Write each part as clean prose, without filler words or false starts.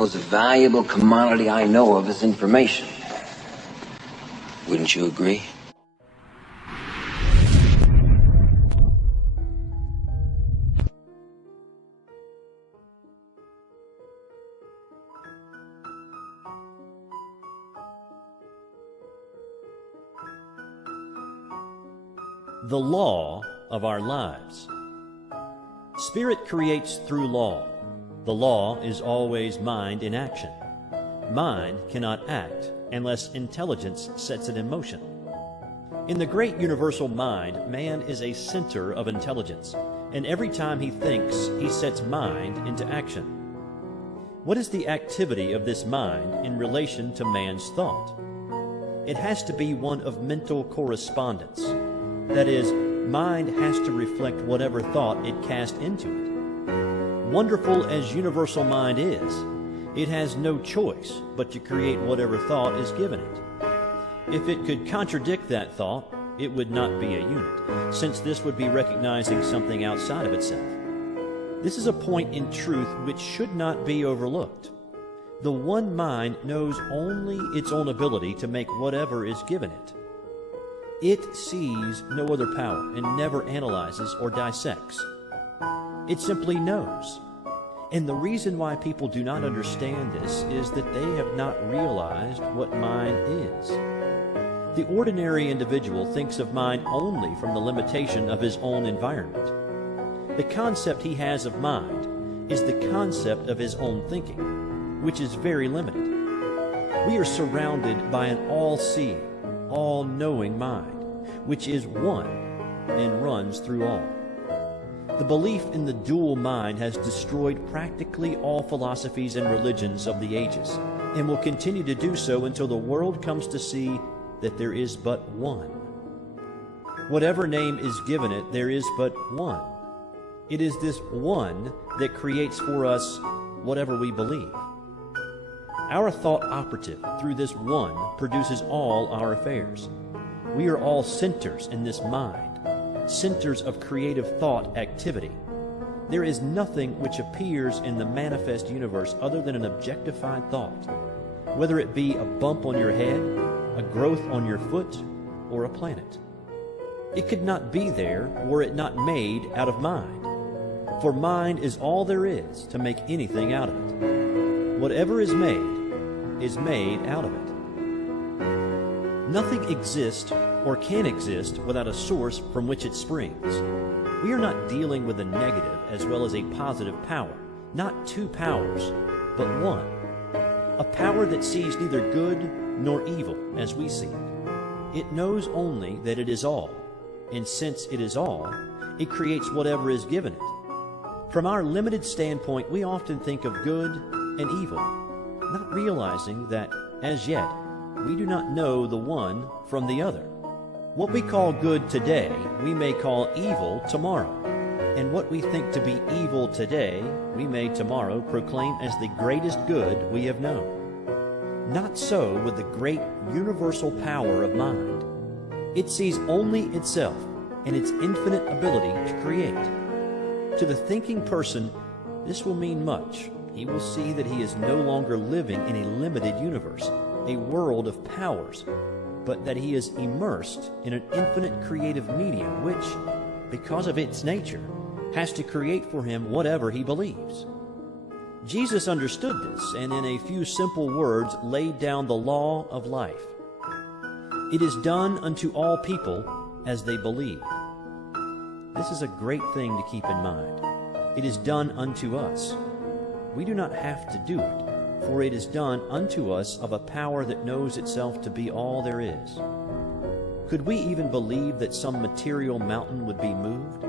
most valuable commodity I know of is information. Wouldn't you agree? The law of our lives. Spirit creates through law. The law is always mind in action. Mind cannot act unless intelligence sets it in motion. In the great universal mind, man is a center of intelligence, and every time he thinks, he sets mind into action. What is the activity of this mind in relation to man's thought? It has to be one of mental correspondence. That is, mind has to reflect whatever thought it cast into it. Wonderful as universal mind is, it has no choice but to create whatever thought is given it. If it could contradict that thought, it would not be a unit, since this would be recognizing something outside of itself. This is a point in truth which should not be overlooked. The one mind knows only its own ability to make whatever is given it. It sees no other power and never analyzes or dissects. It simply knows. And the reason why people do not understand this is that they have not realized what mind is. The ordinary individual thinks of mind only from the limitation of his own environment. The concept he has of mind is the concept of his own thinking, which is very limited. We are surrounded by an all-seeing, all-knowing mind, which is one and runs through all. The belief in the dual mind has destroyed practically all philosophies and religions of the ages, and will continue to do so until the world comes to see that there is but one. Whatever name is given it, there is but one. It is this one that creates for us whatever we believe. Our thought operative through this one produces all our affairs. We are all centers in this mind, centers of creative thought activity. There is nothing which appears in the manifest universe other than an objectified thought, whether it be a bump on your head, a growth on your foot, or a planet. It could not be there were it not made out of mind, for mind is all there is to make anything out of it. Whatever is made out of it. Nothing exists or can exist without a source from which it springs. We are not dealing with a negative as well as a positive power, not two powers, but one. A power that sees neither good nor evil as we see it. It knows only that it is all, and since it is all, it creates whatever is given it. From our limited standpoint, we often think of good and evil, not realizing that, as yet, we do not know the one from the other. What we call good today, we may call evil tomorrow. And what we think to be evil today, we may tomorrow proclaim as the greatest good we have known. Not so with the great universal power of mind. It sees only itself and its infinite ability to create. To the thinking person, this will mean much. He will see that he is no longer living in a limited universe, a world of powers, but that he is immersed in an infinite creative medium which, because of its nature, has to create for him whatever he believes. Jesus understood this and in a few simple words laid down the law of life. It is done unto all people as they believe. This is a great thing to keep in mind. It is done unto us. We do not have to do it, for it is done unto us of a power that knows itself to be all there is. Could we even believe that some material mountain would be moved?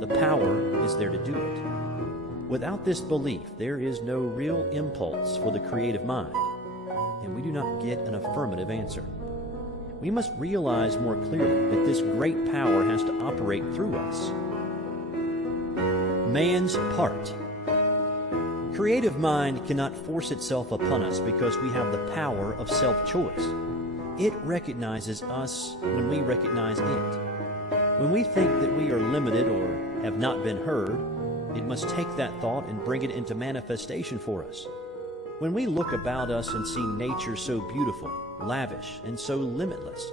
The power is there to do it. Without this belief, there is no real impulse for the creative mind, and we do not get an affirmative answer. We must realize more clearly that this great power has to operate through us. Man's part. Creative mind cannot force itself upon us because we have the power of self-choice. It recognizes us when we recognize it. When we think that we are limited or have not been heard, it must take that thought and bring it into manifestation for us. When we look about us and see nature so beautiful, lavish, and so limitless,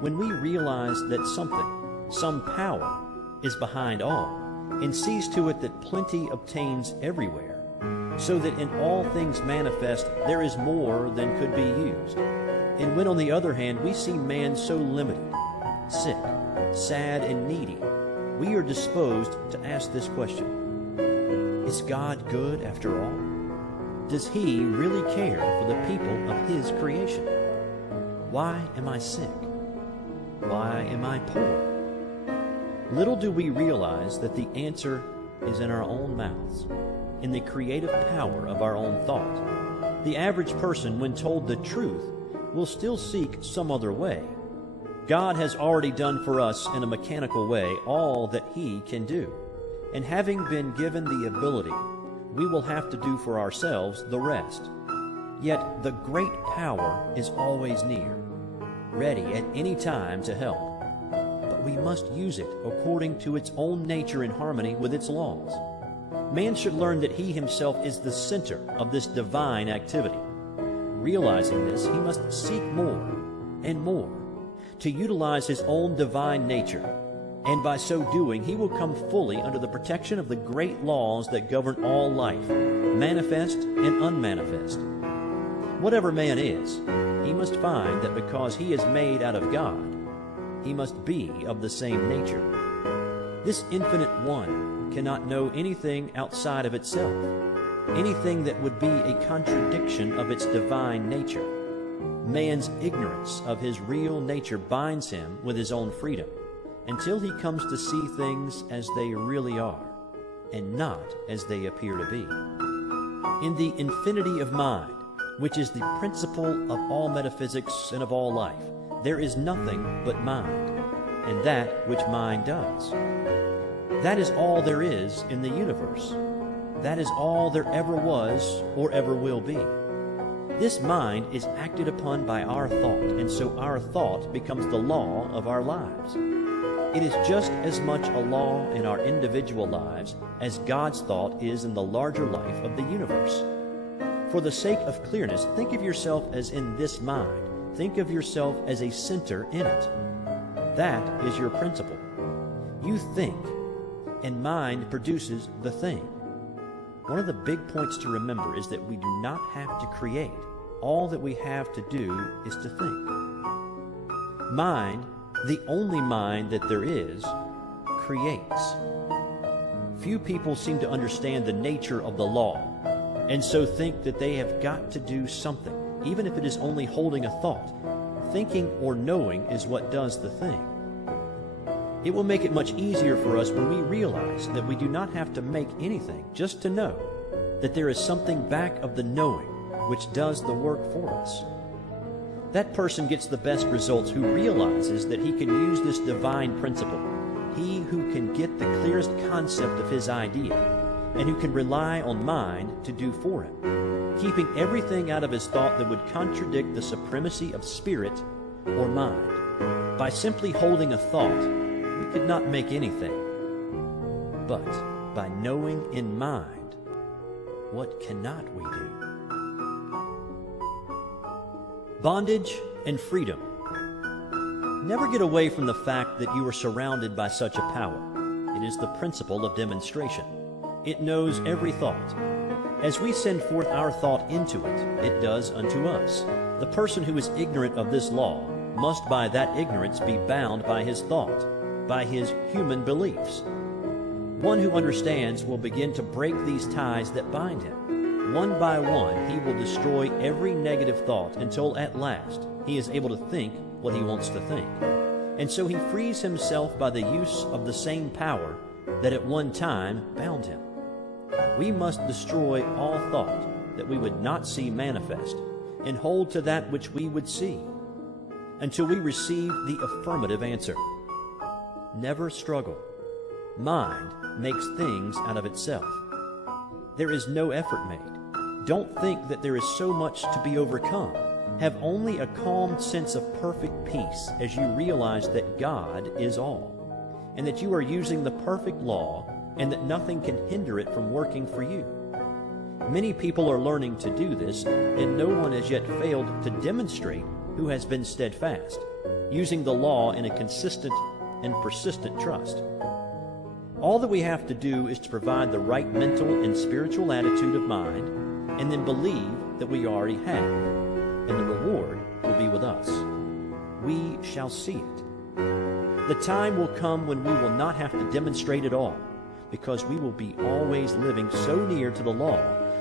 when we realize that something, some power, is behind all, and sees to it that plenty obtains everywhere, so that in all things manifest there is more than could be used. And when on the other hand we see man so limited, sick, sad, and needy, we are disposed to ask this question: is God good after all? Does He really care for the people of His creation? Why am I sick? Why am I poor? Little do we realize that the answer is in our own mouths, in the creative power of our own thought. The average person, when told the truth, will still seek some other way. God has already done for us in a mechanical way all that He can do, and having been given the ability, we will have to do for ourselves the rest. Yet the great power is always near, ready at any time to help. But we must use it according to its own nature in harmony with its laws. Man should learn that he himself is the center of this divine activity. Realizing this, he must seek more and more to utilize his own divine nature, and by so doing he will come fully under the protection of the great laws that govern all life, manifest and unmanifest. Whatever man is, he must find that because he is made out of God, he must be of the same nature. This infinite one cannot know anything outside of itself, anything that would be a contradiction of its divine nature. Man's ignorance of his real nature binds him with his own freedom, until he comes to see things as they really are, and not as they appear to be. In the infinity of mind, which is the principle of all metaphysics and of all life, there is nothing but mind, and that which mind does. That is all there is in the universe. That is all there ever was or ever will be. This mind is acted upon by our thought, and so our thought becomes the law of our lives. It is just as much a law in our individual lives as God's thought is in the larger life of the universe. For the sake of clearness, think of yourself as in this mind. Think of yourself as a center in it. That is your principle. You think, and mind produces the thing. One of the big points to remember is that we do not have to create. All that we have to do is to think. Mind, the only mind that there is, creates. Few people seem to understand the nature of the law, and so think that they have got to do something, even if it is only holding a thought. Thinking or knowing is what does the thing. It will make it much easier for us when we realize that we do not have to make anything just to know that there is something back of the knowing which does the work for us. That person gets the best results who realizes that he can use this divine principle, he who can get the clearest concept of his idea, and who can rely on mind to do for him, keeping everything out of his thought that would contradict the supremacy of spirit or mind. By simply holding a thought, we could not make anything. But by knowing in mind, what cannot we do? Bondage and freedom. Never get away from the fact that you are surrounded by such a power. It is the principle of demonstration. It knows every thought. As we send forth our thought into it, it does unto us. The person who is ignorant of this law must by that ignorance be bound by his thought, by his human beliefs. One who understands will begin to break these ties that bind him. One by one, he will destroy every negative thought until at last he is able to think what he wants to think. And so he frees himself by the use of the same power that at one time bound him. We must destroy all thought that we would not see manifest and hold to that which we would see until we receive the affirmative answer. Never struggle. Mind makes things out of itself. There is no effort made. Don't think that there is so much to be overcome. Have only a calm sense of perfect peace as you realize that God is all, and that you are using the perfect law, and that nothing can hinder it from working for you. Many people are learning to do this, and no one has yet failed to demonstrate who has been steadfast, using the law in a consistent and persistent trust. All that we have to do is to provide the right mental and spiritual attitude of mind, and then believe that we already have, and the reward will be with us. We shall see it. The time will come when we will not have to demonstrate at all, because we will be always living so near to the law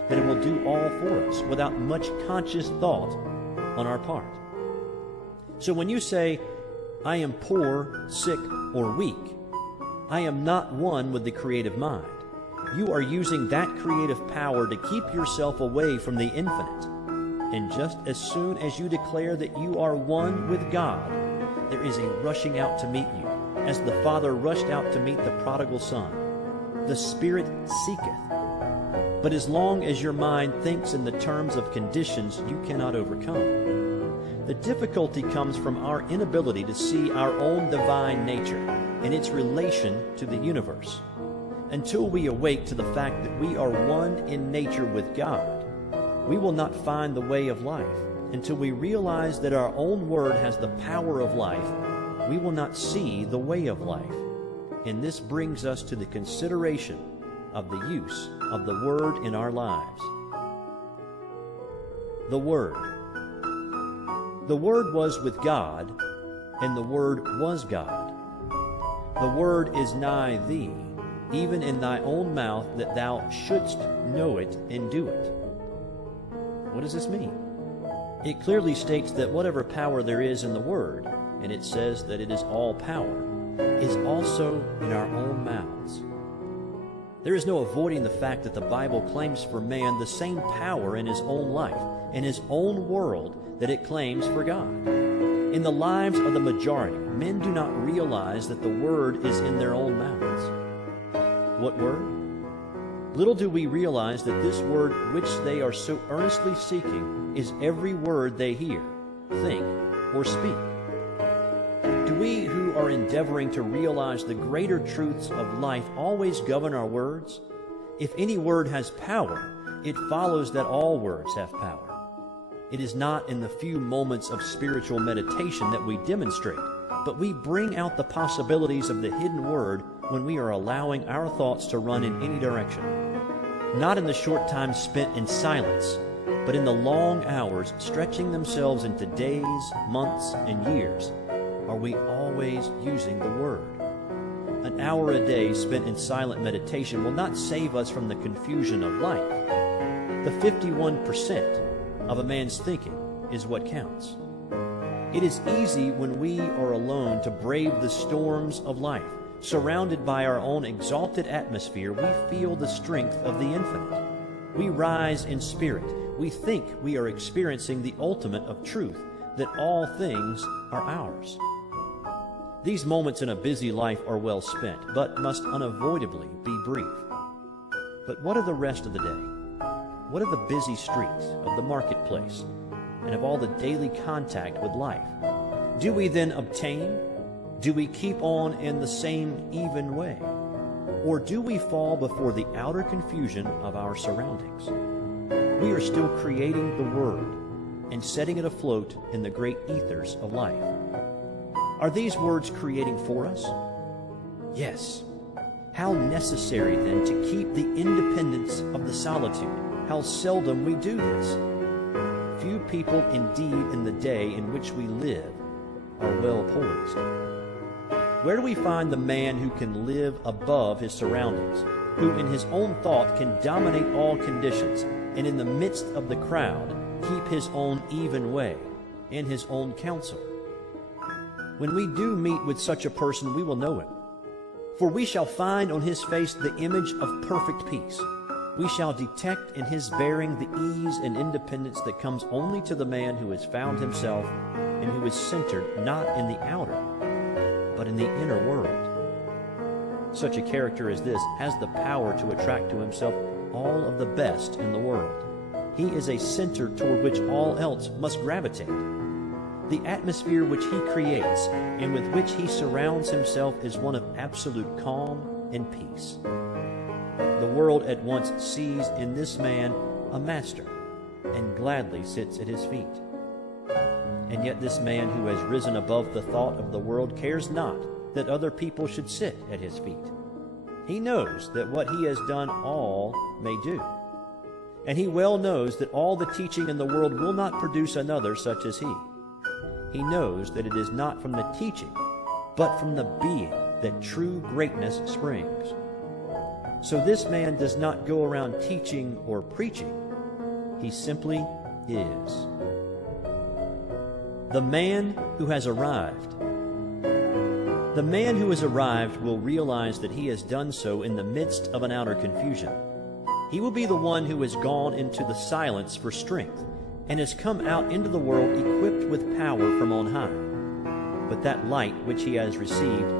that it will do all for us without much conscious thought on our part. So when you say, I am poor, sick, or weak, I am not one with the creative mind. You are using that creative power to keep yourself away from the infinite. And just as soon as you declare that you are one with God, there is a rushing out to meet you, as the Father rushed out to meet the prodigal son. The Spirit seeketh. But as long as your mind thinks in the terms of conditions you cannot overcome, the difficulty comes from our inability to see our own divine nature and its relation to the universe. Until we awake to the fact that we are one in nature with God, we will not find the way of life. Until we realize that our own word has the power of life, we will not see the way of life. And this brings us to the consideration of the use of the Word in our lives. The Word. The Word was with God, and the Word was God. The Word is nigh thee, even in thy own mouth, that thou shouldst know it and do it. What does this mean? It clearly states that whatever power there is in the Word, and it says that it is all power, is also in our own mouths. There is no avoiding the fact that the Bible claims for man the same power in his own life and his own world that it claims for God. In the lives of the majority, men do not realize that the Word is in their own mouths. What Word? Little do we realize that this Word which they are so earnestly seeking is every word they hear, think, or speak. Do we who are endeavoring to realize the greater truths of life always govern our words? If any word has power, it follows that all words have power. It is not in the few moments of spiritual meditation that we demonstrate, but we bring out the possibilities of the hidden word when we are allowing our thoughts to run in any direction. Not in the short time spent in silence, but in the long hours stretching themselves into days, months, and years, are we always using the Word. An hour a day spent in silent meditation will not save us from the confusion of life. The 51% of a man's thinking is what counts. It is easy when we are alone to brave the storms of life. Surrounded by our own exalted atmosphere, we feel the strength of the infinite. We rise in spirit. We think we are experiencing the ultimate of truth, that all things are ours. These moments in a busy life are well spent, but must unavoidably be brief. But what of the rest of the day? What of the busy streets, of the marketplace, and of all the daily contact with life? Do we then obtain? Do we keep on in the same even way? Or do we fall before the outer confusion of our surroundings? We are still creating the Word and setting it afloat in the great ethers of life. Are these words creating for us? Yes. How necessary then to keep the independence of the solitude. How seldom we do this. Few people indeed in the day in which we live are well poised. Where do we find the man who can live above his surroundings, who in his own thought can dominate all conditions, and in the midst of the crowd keep his own even way and his own counsel? When we do meet with such a person, we will know him. For we shall find on his face the image of perfect peace. We shall detect in his bearing the ease and independence that comes only to the man who has found himself and who is centered not in the outer, but in the inner world. Such a character as this has the power to attract to himself all of the best in the world. He is a center toward which all else must gravitate. The atmosphere which he creates and with which he surrounds himself is one of absolute calm and peace. The world at once sees in this man a master, and gladly sits at his feet. And yet this man who has risen above the thought of the world cares not that other people should sit at his feet. He knows that what he has done all may do. And he well knows that all the teaching in the world will not produce another such as he. He knows that it is not from the teaching, but from the being that true greatness springs. So this man does not go around teaching or preaching. He simply is. The man who has arrived. The man who has arrived will realize that he has done so in the midst of an outer confusion. He will be the one who has gone into the silence for strength and has come out into the world equipped with power from on high. But that light which he has received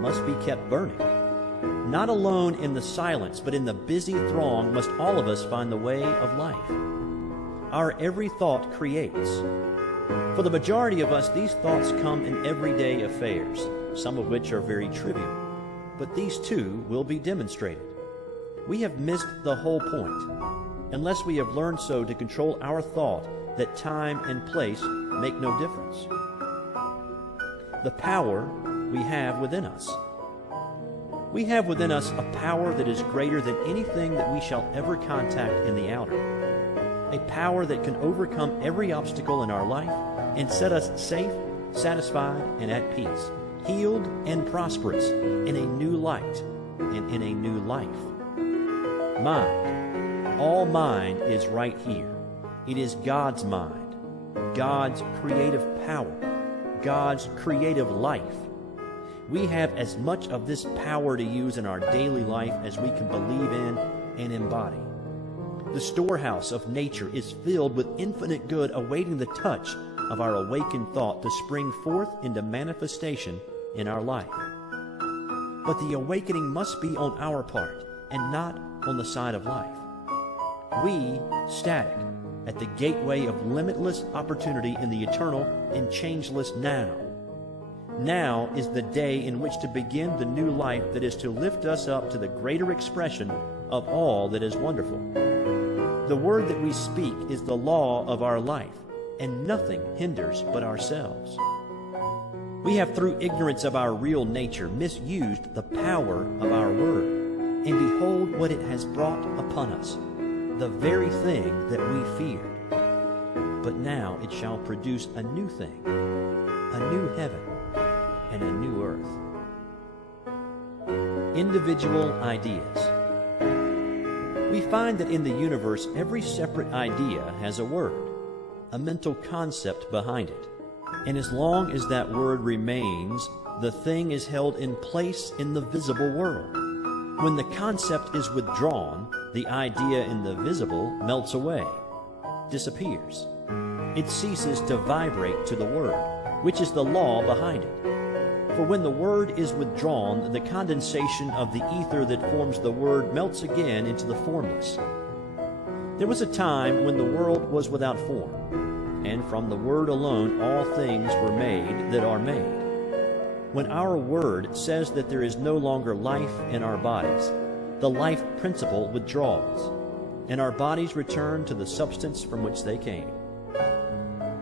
must be kept burning. Not alone in the silence, but in the busy throng must all of us find the way of life. Our every thought creates. For the majority of us, these thoughts come in everyday affairs, some of which are very trivial, but these too will be demonstrated. We have missed the whole point, unless we have learned so to control our thought that time and place make no difference. The power we have within us. We have within us a power that is greater than anything that we shall ever contact in the outer. A power that can overcome every obstacle in our life and set us safe, satisfied, and at peace, healed and prosperous in a new light and in a new life. Mind. All mind is right here. It is God's mind, God's creative power, God's creative life. We have as much of this power to use in our daily life as we can believe in and embody. The storehouse of nature is filled with infinite good awaiting the touch of our awakened thought to spring forth into manifestation in our life. But the awakening must be on our part and not on the side of life. We, static, at the gateway of limitless opportunity in the eternal and changeless now. Now is the day in which to begin the new life that is to lift us up to the greater expression of all that is wonderful. The word that we speak is the law of our life, and nothing hinders but ourselves. We have, through ignorance of our real nature, misused the power of our word, and behold what it has brought upon us, the very thing that we feared. But now it shall produce a new thing, a new heaven, and a new earth. Individual ideas. We find that in the universe, every separate idea has a word, a mental concept behind it. And as long as that word remains, the thing is held in place in the visible world. When the concept is withdrawn, the idea in the visible melts away, disappears. It ceases to vibrate to the word, which is the law behind it. For when the word is withdrawn, the condensation of the ether that forms the word melts again into the formless. There was a time when the world was without form, and from the word alone all things were made that are made. When our word says that there is no longer life in our bodies, the life principle withdraws, and our bodies return to the substance from which they came.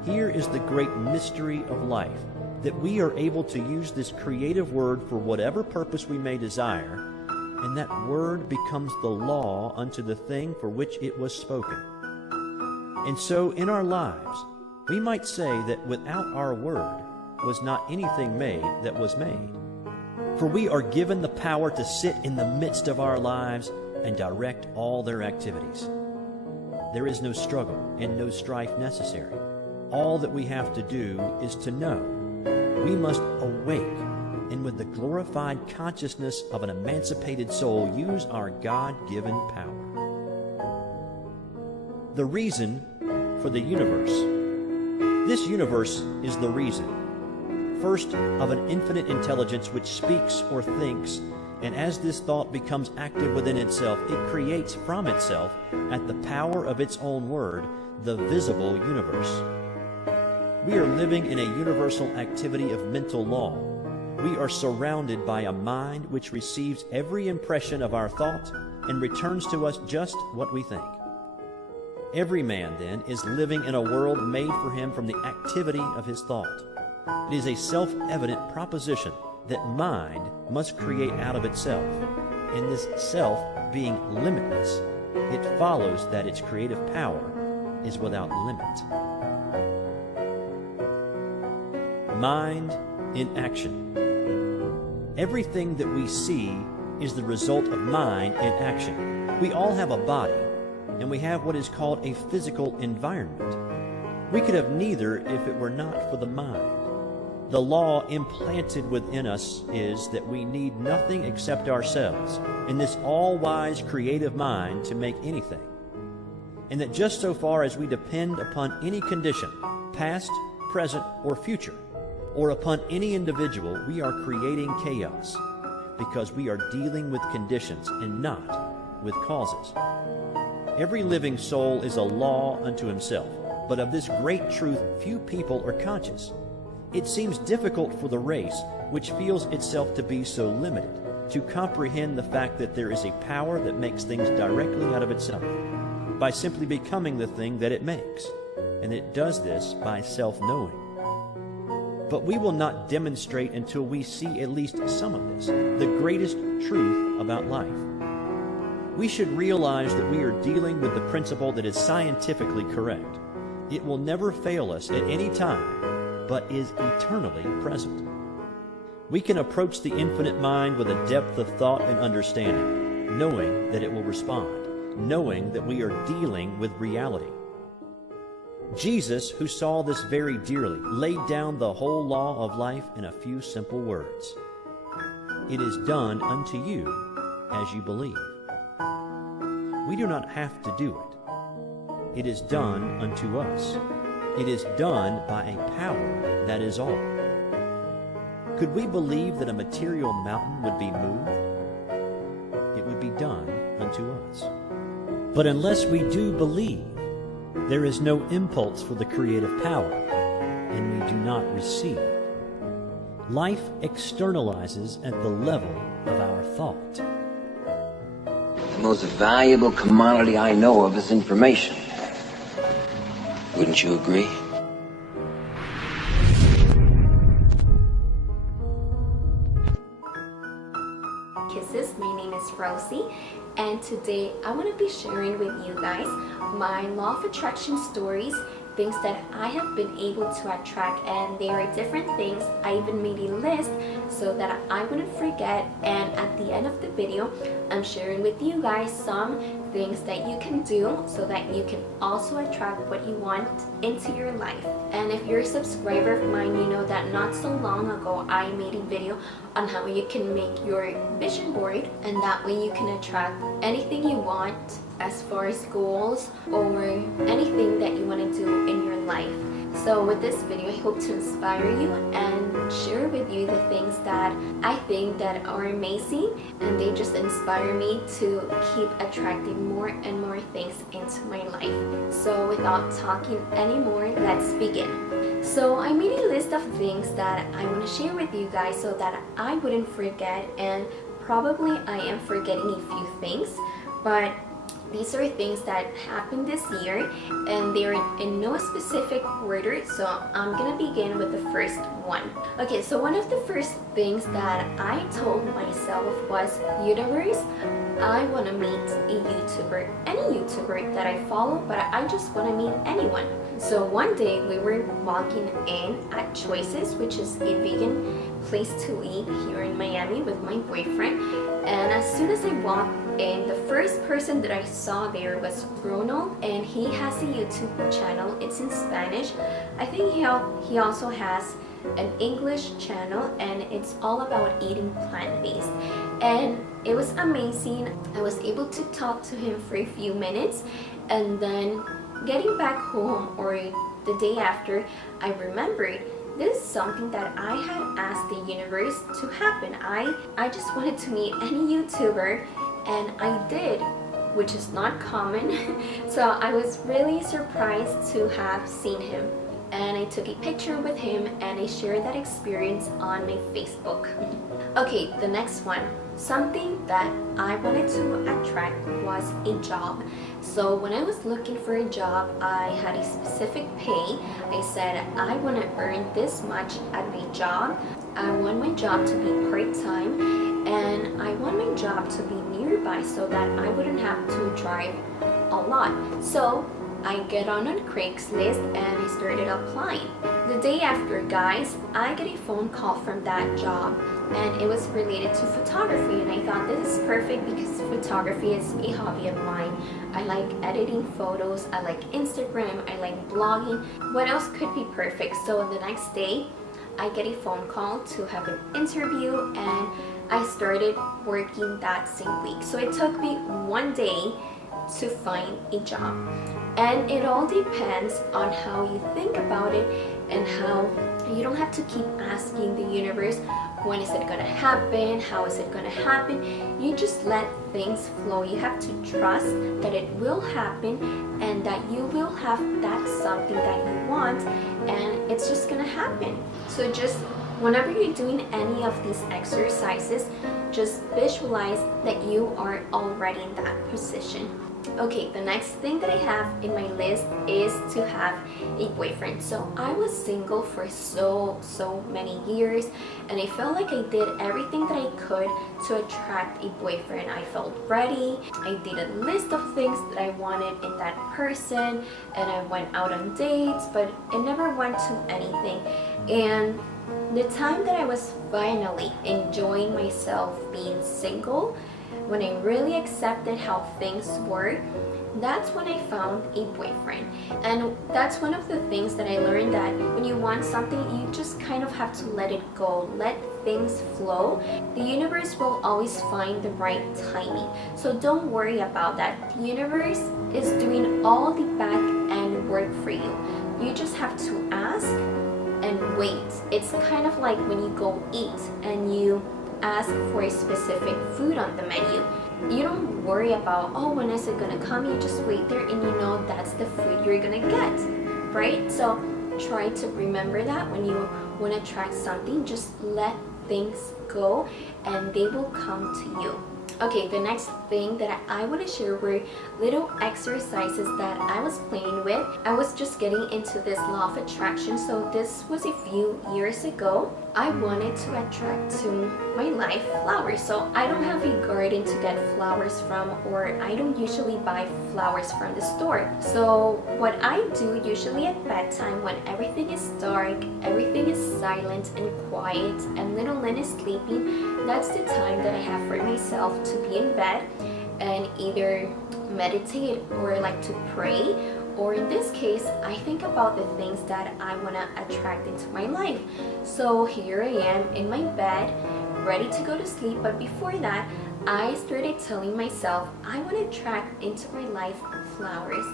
Here is the great mystery of life, that we are able to use this creative word for whatever purpose we may desire, and that word becomes the law unto the thing for which it was spoken. And so in our lives, we might say that without our word was not anything made that was made. For we are given the power to sit in the midst of our lives and direct all their activities. There is no struggle and no strife necessary. All that we have to do is to know. We must awake, and with the glorified consciousness of an emancipated soul, use our God-given power. The reason for the universe. This universe is the reason. First, of an infinite intelligence which speaks or thinks, and as this thought becomes active within itself, it creates from itself, at the power of its own word, the visible universe. We are living in a universal activity of mental law. We are surrounded by a mind which receives every impression of our thought and returns to us just what we think. Every man, then, is living in a world made for him from the activity of his thought. It is a self-evident proposition that mind must create out of itself, and this self being limitless, it follows that its creative power is without limit. Mind in action. Everything that we see is the result of mind in action. We all have a body, and we have what is called a physical environment. We could have neither if it were not for the mind. The law implanted within us is that we need nothing except ourselves and this all-wise creative mind to make anything, and that just so far as we depend upon any condition, past, present, or future, or upon any individual, we are creating chaos, because we are dealing with conditions and not with causes. Every living soul is a law unto himself, but of this great truth few people are conscious. It seems difficult for the race, which feels itself to be so limited, to comprehend the fact that there is a power that makes things directly out of itself, by simply becoming the thing that it makes, and it does this by self-knowing. But we will not demonstrate until we see at least some of this, the greatest truth about life. We should realize that we are dealing with the principle that is scientifically correct. It will never fail us at any time, but is eternally present. We can approach the infinite mind with a depth of thought and understanding, knowing that it will respond, knowing that we are dealing with reality. Jesus, who saw this very dearly, laid down the whole law of life in a few simple words. It is done unto you as you believe. We do not have to do it. It is done unto us. It is done by a power that is all. Could we believe that a material mountain would be moved? It would be done unto us. But unless we do believe, there is no impulse for the creative power, and we do not receive. Life externalizes at the level of our thought. The most valuable commodity I know of is information. Wouldn't you agree? Kisses, my name is Rosie, and today I want to be sharing with you guys my law of attraction stories, things that I have been able to attract, and there are different things. I even made a list so that I wouldn't forget, and at the end of the video I'm sharing with you guys some things that you can do so that you can also attract what you want into your life. And if you're a subscriber of mine, you know that not so long ago I made a video on how you can make your vision board, and that way you can attract anything you want as far as goals or anything that you want to do in your life. So with this video, I hope to inspire you and share with you the things that I think that are amazing, and they just inspire me to keep attracting more and more things into my life. So without talking anymore, let's begin. So I made a list of things that I want to share with you guys so that I wouldn't forget, and probably I am forgetting a few things, but these are things that happened this year, and they're in no specific order, so I'm gonna begin with the first one. Okay, so one of the first things that I told myself was, universe, I want to meet a YouTuber, any YouTuber that I follow, but I just want to meet anyone. So one day we were walking in at Choices, which is a vegan place to eat here in Miami, with my boyfriend, and as soon as I walked in, the first person that I saw there was Ronald, and he has a YouTube channel. It's in Spanish. I think he also has an English channel, and it's all about eating plant-based, and it was amazing. I was able to talk to him for a few minutes, and then getting back home, or the day after, I remembered this is something that I had asked the universe to happen. I just wanted to meet any YouTuber, and I did, which is not common. So I was really surprised to have seen him. and I took a picture with him and I shared that experience on my Facebook. Okay, the next one. Something that I wanted to attract was a job. So when I was looking for a job, I had a specific pay. I said I want to earn this much at my job. I want my job to be part-time, and I want my job to be nearby so that I wouldn't have to drive a lot. So I get on Craigslist and I started applying. The day after, guys, I get a phone call from that job, and it was related to photography, and I thought this is perfect because photography is a hobby of mine. I like editing photos, I like Instagram, I like blogging. What else could be perfect? So the next day, I get a phone call to have an interview, and I started working that same week. So it took me one day to find a job. And it all depends on how you think about it, and how you don't have to keep asking the universe, when is it gonna happen? How is it gonna happen? You just let things flow. You have to trust that it will happen and that you will have that something that you want, and it's just gonna happen. So just whenever you're doing any of these exercises, just visualize that you are already in that position. Okay, the next thing that I have in my list is to have a boyfriend. So I was single for so many years, and I felt like I did everything that I could to attract a boyfriend. I felt ready. I did a list of things that I wanted in that person, and I went out on dates, but it never went to anything. And the time that I was finally enjoying myself being single, when I really accepted how things were, that's when I found a boyfriend. And that's one of the things that I learned, that when you want something, you just kind of have to let it go, let things flow. The universe will always find the right timing. So don't worry about that. The universe is doing all the back end work for you. You just have to ask and wait. It's kind of like when you go eat and you ask for a specific food on the menu. You don't worry about, oh, when is it gonna come? You just wait there and you know that's the food you're gonna get, right? So try to remember that when you want to attract something. Just let things go and they will come to you. Okay, the next thing that I want to share were little exercises that I was playing with. I was just getting into this law of attraction, so this was a few years ago. I wanted to attract to my life flowers. So I don't have a garden to get flowers from, or I don't usually buy flowers from the store. So what I do usually at bedtime, when everything is dark, everything is silent and quiet, and little Lynn is sleeping, that's the time that I have for myself to be in bed and either meditate or like to pray, or in this case, I think about the things that I want to attract into my life. So here I am in my bed, ready to go to sleep, but before that, I started telling myself I want to attract into my life flowers.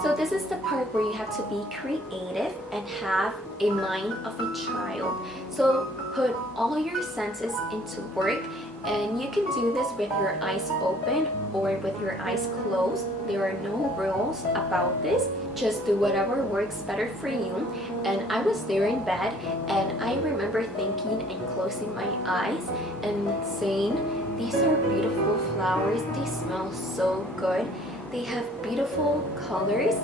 So this is the part where you have to be creative and have a mind of a child. So put all your senses into work, and you can do this with your eyes open or with your eyes closed. There are no rules about this. Just do whatever works better for you. And I was there in bed, and I remember thinking and closing my eyes and saying, these are beautiful flowers. They smell so good. They have beautiful colors.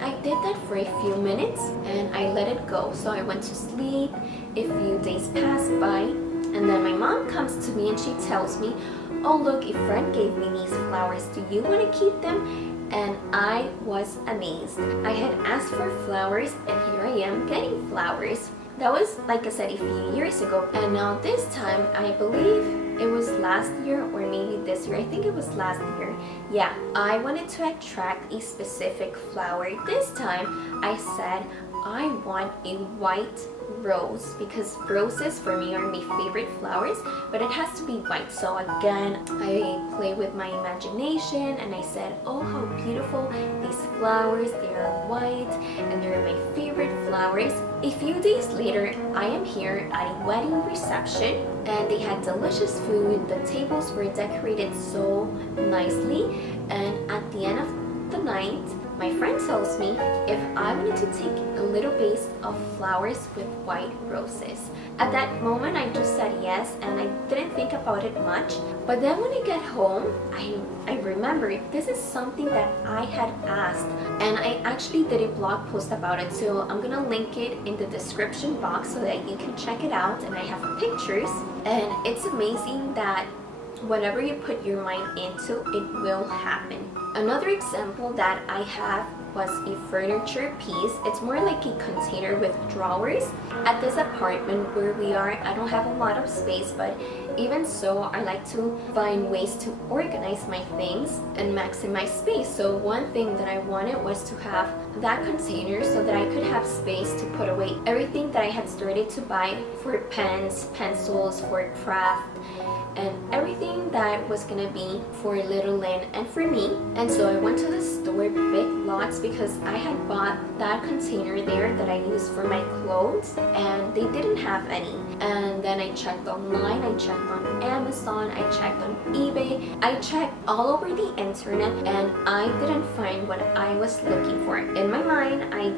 I did that for a few minutes and I let it go. So I went to sleep. A few days passed by, and then my mom comes to me and she tells me, oh look, a friend gave me these flowers. Do you want to keep them? And I was amazed. I had asked for flowers, and here I am getting flowers. That was, like I said, a few years ago. And now this time, I believe it was last year or maybe this year. I think it was last year. Yeah, I wanted to attract a specific flower. This time, I said, I want a white rose, because roses for me are my favorite flowers, but it has to be white. So again, I play with my imagination and I said, oh, how beautiful these flowers, they are white and they're my favorite flowers. A few days later, I am here at a wedding reception and they had delicious food. The tables were decorated so nicely, and at the end of the night, my friend tells me if I wanted to take a little vase of flowers with white roses. At that moment, I just said yes, and I didn't think about it much. But then when I get home, I remember this is something that I had asked, and I actually did a blog post about it, so I'm gonna link it in the description box so that you can check it out. And I have pictures, and it's amazing that whatever you put your mind into, it will happen. Another example that I have was a furniture piece. It's more like a container with drawers. At this apartment where we are, I don't have a lot of space, but even so, I like to find ways to organize my things and maximize space. So one thing that I wanted was to have that container so that I could have space to put away everything that I had started to buy for pens, pencils, for craft, and everything that was gonna be for little Lynn and for me. And so I went to the store, Big Lots, because I had bought that container there that I use for my clothes, and they didn't have any. And then I checked online, I checked on Amazon, I checked on eBay, I checked all over the internet, and I didn't find what I was looking for. In my mind, I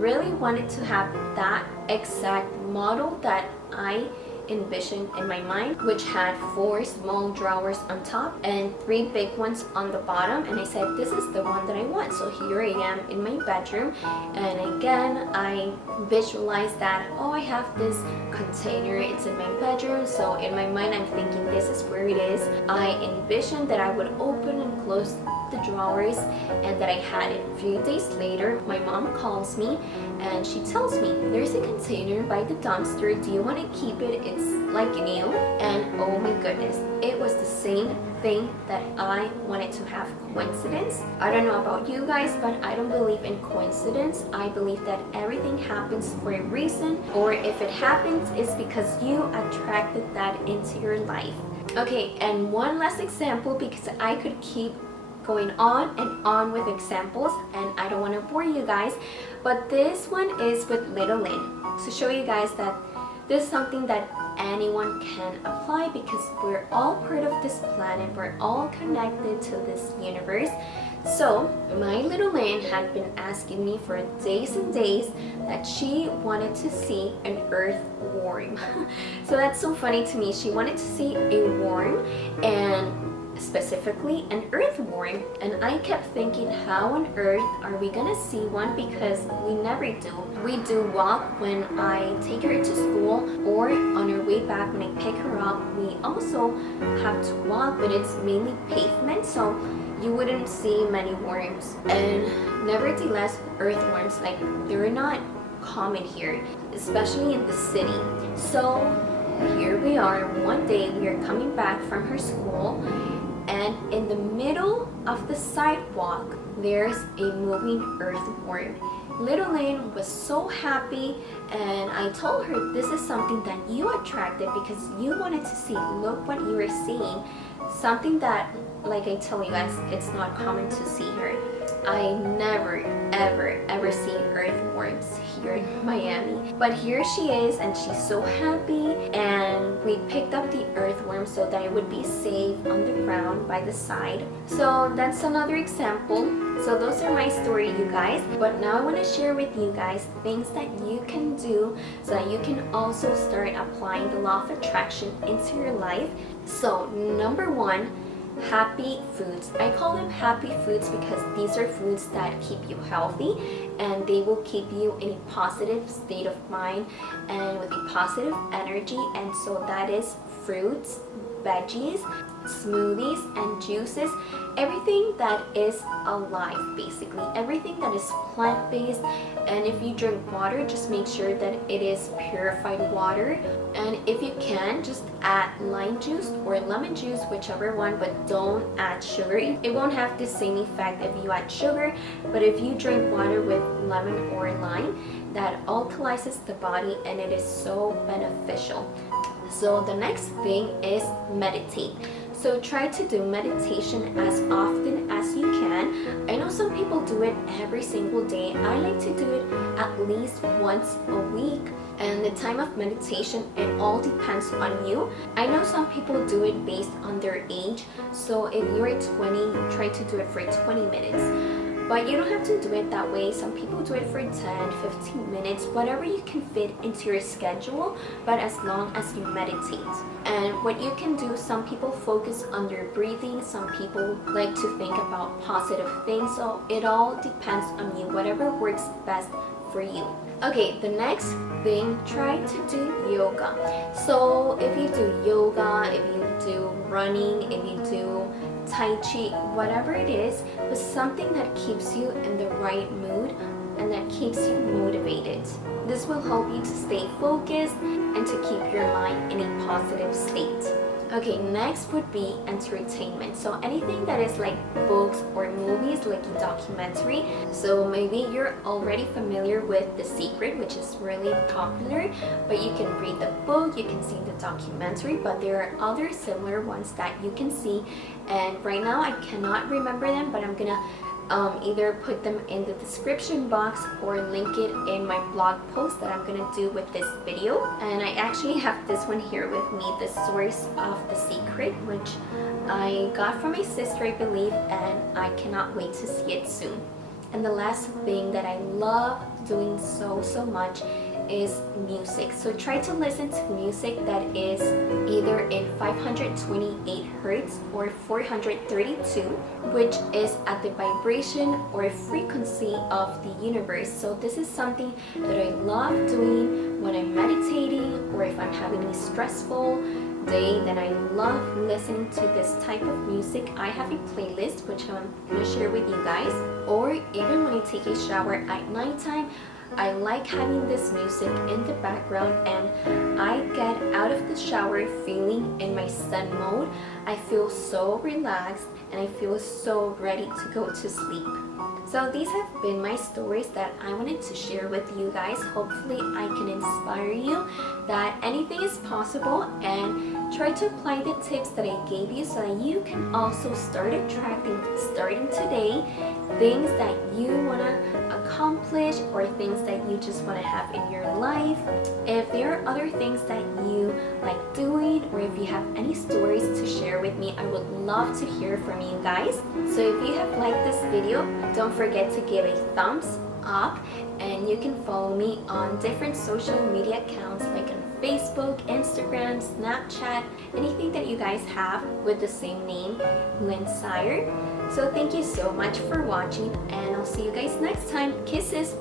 really wanted to have that exact model that I envisioned in my mind, which had 4 small drawers on top and 3 big ones on the bottom. And I said, this is the one that I want. So here I am in my bedroom, and again I visualized that, oh, I have this container, it's in my bedroom. So in my mind, I'm thinking this is where it is. I envisioned that I would open and close the drawers and that I had it. A few days later, my mom calls me and she tells me, there's a container by the dumpster, do you want to keep it? It's like new. And oh my goodness, it was the same thing that I wanted to have. Coincidence? I don't know about you guys, but I don't believe in coincidence. I believe that everything happens for a reason, or if it happens, it's because you attracted that into your life. Okay, and one last example, because I could keep going on and on with examples and I don't want to bore you guys, but this one is with little Lynn, to show you guys that this is something that anyone can apply, because we're all part of this planet, we're all connected to this universe. So my little Lynn had been asking me for days and days that she wanted to see an earthworm. So that's so funny to me. She wanted to see a worm, and specifically an earthworm, and I kept thinking, how on earth are we gonna see one, because we never do. We do walk when I take her to school, or on her way back when I pick her up, we also have to walk, but it's mainly pavement, so you wouldn't see many worms. And nevertheless, earthworms, like, they're not common here, especially in the city. So here we are, one day we are coming back from her school, and in the middle of the sidewalk, there's a moving earthworm. Little Lynn was so happy, and I told her, this is something that you attracted because you wanted to see. Look what you were seeing. Something that, like I tell you guys, it's not common to see here. I never, ever seen earthworms here in Miami. But here she is, and she's so happy, and we picked up the earthworm so that it would be safe on the ground by the side. So that's another example. So those are my story, you guys. But now I want to share with you guys things that you can do so that you can also start applying the law of attraction into your life. So number 1, happy foods. I call them happy foods because these are foods that keep you healthy, and they will keep you in a positive state of mind and with a positive energy. And so that is fruits, veggies, smoothies, and juices. Everything that is alive, basically everything that is plant-based. And if you drink water, just make sure that it is purified water, and if you can, just add lime juice or lemon juice, whichever one, but don't add sugar. It won't have the same effect if you add sugar, but if you drink water with lemon or lime, that alkalizes the body, and it is so beneficial. So the next thing is meditate. So try to do meditation as often as you can. I know some people do it every single day. I like to do it at least once a week. And the time of meditation, it all depends on you. I know some people do it based on their age. So if you're 20, try to do it for 20 minutes. But you don't have to do it that way. Some people do it for 10-15 minutes, whatever you can fit into your schedule, but as long as you meditate. And what you can do, some people focus on their breathing, some people like to think about positive things, so it all depends on you, whatever works best for you. Okay, the next thing, try to do yoga. So if you do yoga, if you do running, if you do Tai Chi, whatever it is, but something that keeps you in the right mood and that keeps you motivated. This will help you to stay focused and to keep your mind in a positive state. Okay, next would be entertainment. So anything that is like books or movies, like a documentary. So maybe you're already familiar with The Secret, which is really popular, but you can read the book, you can see the documentary, but there are other similar ones that you can see. And right now I cannot remember them, but I'm gonna either put them in the description box or link it in my blog post that I'm gonna do with this video. And I actually have this one here with me, The Source of the Secret, which I got from my sister, I believe, and I cannot wait to see it soon. And the last thing that I love doing so much is music. So try to listen to music that is either in 528 Hertz or 432, which is at the vibration or frequency of the universe. So this is something that I love doing when I'm meditating, or if I'm having a stressful day, then I love listening to this type of music. I have a playlist which I'm going to share with you guys. Or even when I take a shower at nighttime, I like having this music in the background, and I get out of the shower feeling in my Zen mode. I feel so relaxed and I feel so ready to go to sleep. So these have been my stories that I wanted to share with you guys. Hopefully I can inspire you that anything is possible, and try to apply the tips that I gave you so that you can also start attracting, starting today, things that you want to accomplish or things that you just want to have in your life. If there are other things that you like doing, or if you have any stories to share with me, I would love to hear from you guys. So if you have liked this video, don't forget to give a thumbs up, and you can follow me on different social media accounts like on Facebook, Instagram, Snapchat, anything that you guys have with the same name, Lynn Sire. So thank you so much for watching, and I'll see you guys next time. Kisses!